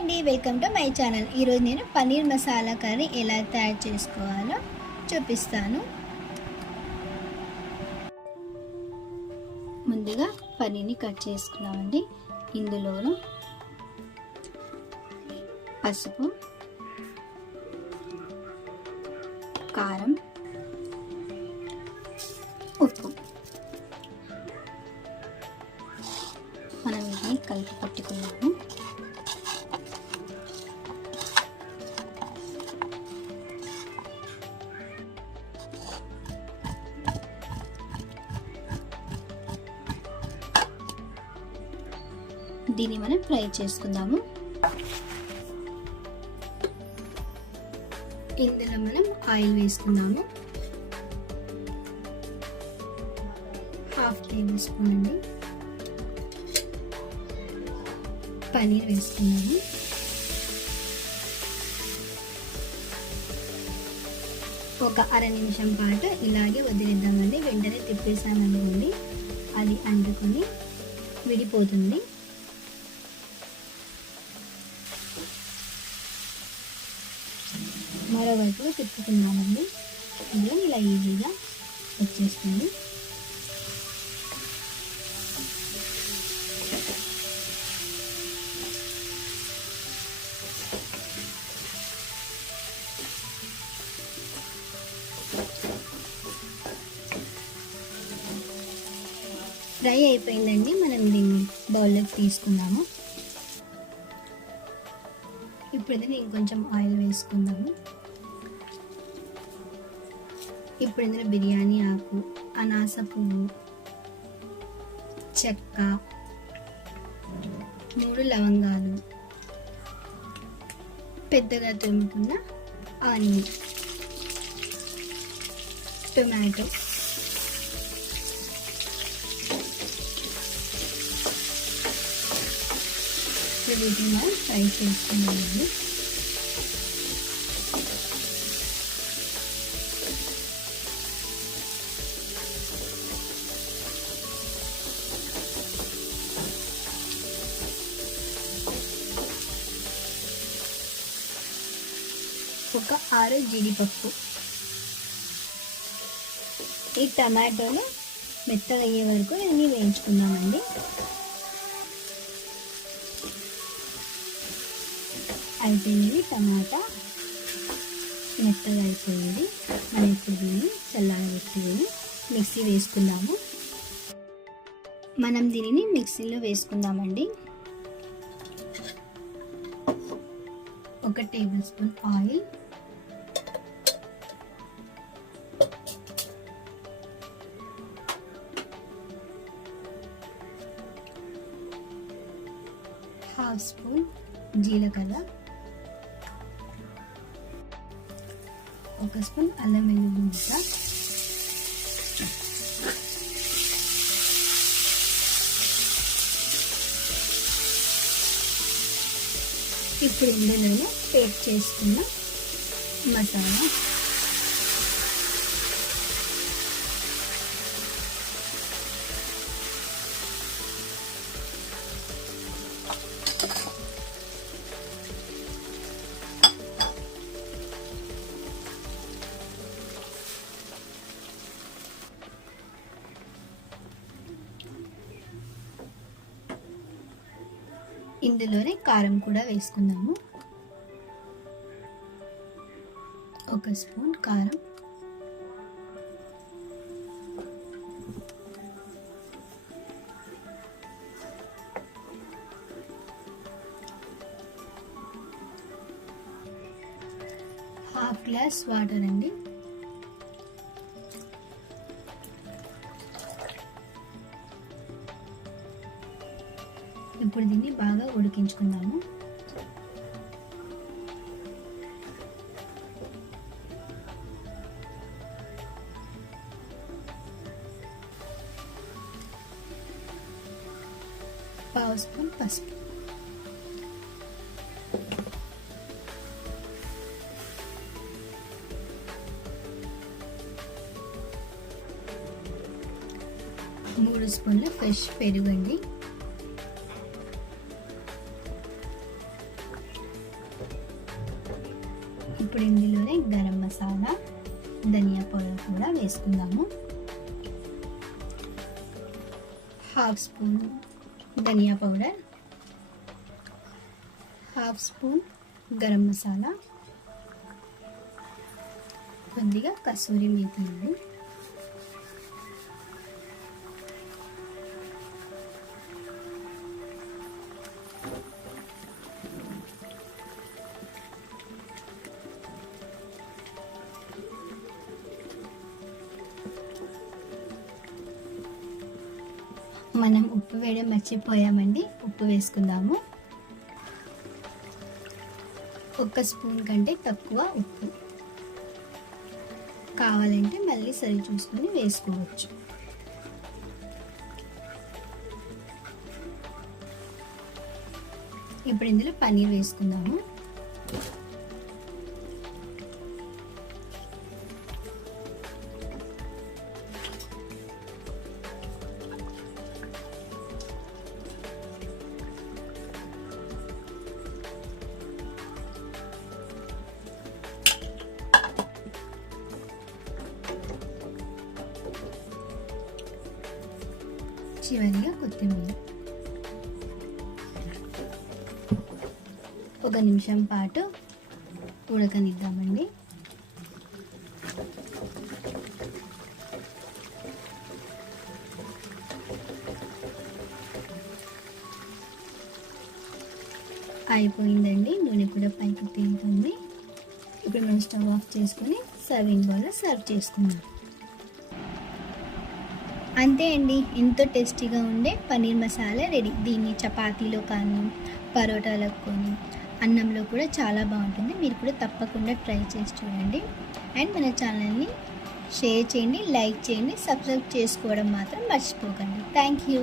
అండి welcome to my channel. ఈరోజు నేను పన్నీర్ మసాలా కర్రీ ఎలా తయారు చేసుకోవాలో చూపిస్తాను. ముందుగా పన్నీర్ని కట్ చేసుకున్నామండి. ఇందులో పసుపు కారం ఉప్పు. మనం ఇది కలిపి పట్టుకున్నాము. దీన్ని మనం ఫ్రై చేసుకుందాము. ఇందులో మనం ఆయిల్ వేసుకుందాము. హాఫ్ టేబుల్ స్పూన్ అండి. పనీర్ వేసుకున్నాము ఒక అర నిమిషం పాటు ఇలాగే వదిలేద్దామండి. వెంటనే తిప్పేసామనుకోండి అది అంటుకొని విడిపోతుంది. మరోవైపు తిప్పుతున్నామండి ఇందులో ఇలా ఈజీగా వచ్చేస్తుంది. ఫ్రై అయిపోయిందండి. మనం దీన్ని బౌల్లోకి తీసుకుందాము. ఇప్పుడు నేను ఇంకొంచెం ఆయిల్ వేసుకుందాము. ఇప్పుడు ఇందులో బిర్యానీ ఆకు అనాస పువ్వు చెక్క మూడు లవంగాలు పెద్దగా తురుముకున్న ఆనియన్ టొమాటో వీటిని మనం ఫ్రై చేసుకున్నామండి ఒక ఆరు జీడిపప్పు. ఈ టమాటోలు మెత్తగా అయ్యే వరకు ఇవన్నీ వేయించుకుందామండి. అయిపోయింది టమాటా. మెత్తగా అయిపోయింది. మనం ఇప్పుడు దీన్ని చల్లారబెట్టుకొని మిక్సీ వేసుకుందాము. మనం దీనిని మిక్సీలో వేసుకుందామండి. ఒక tablespoon oil half spoon జీలకర్ర. ఒక స్పూన్ అల్లం వెల్లుల్లి ముద్ద. ఇప్పుడు ఇందులోనే పేస్ట్ చేసుకున్న మసాలా. ఇందులోనే కారం కూడా వేసుకుందాము. ఒక స్పూన్ కారం. హాఫ్ గ్లాస్ వాటర్ అండి. ఇప్పుడు దీన్ని బాగా ఉడికించుకుందాము పావు స్పూన్ పసుపు. మూడు స్పూన్ల ఫ్రెష్ పెరుగండి ఇప్పుడు ఇందులోనే గరం మసాలా ధనియా పౌడర్ కూడా వేసుకుందాము. హాఫ్ స్పూన్ ధనియా powder half spoon garam masala కొద్దిగా కసూరి మేతి మనం ఉప్పు వేయడం మర్చిపోయామండి. ఉప్పు వేసుకుందాము. ఒక స్పూన్ కంటే తక్కువ ఉప్పు కావాలంటే మళ్ళీ సరి చూసుకొని వేసుకోవచ్చు. ఇప్పుడు ఇందులో పన్నీర్ వేసుకుందాము. చివరిగా కొత్తిమీర. ఒక నిమిషం పాటు ఉడకనిద్దామండి. అయిపోయిందండి. నూనె కూడా పైకి తేలుతుంది. ఇప్పుడు మనం స్టవ్ ఆఫ్ చేసుకుని సర్వింగ్ బౌల్లో సర్వ్ చేసుకుందాం. అంతే అండి. ఎంతో టేస్టీగా ఉండే పన్నీర్ మసాలా రెడీ. దీన్ని చపాతీలో కానీ పరోటాలకు కానీ అన్నంలో కూడా చాలా బాగుంటుంది. మీరు కూడా తప్పకుండా ట్రై చేసి చూడండి. అండ్ మన ఛానల్ని షేర్ చేయండి లైక్ చేయండి సబ్స్క్రైబ్ చేసుకోవడం మాత్రం మర్చిపోకండి. Thank you.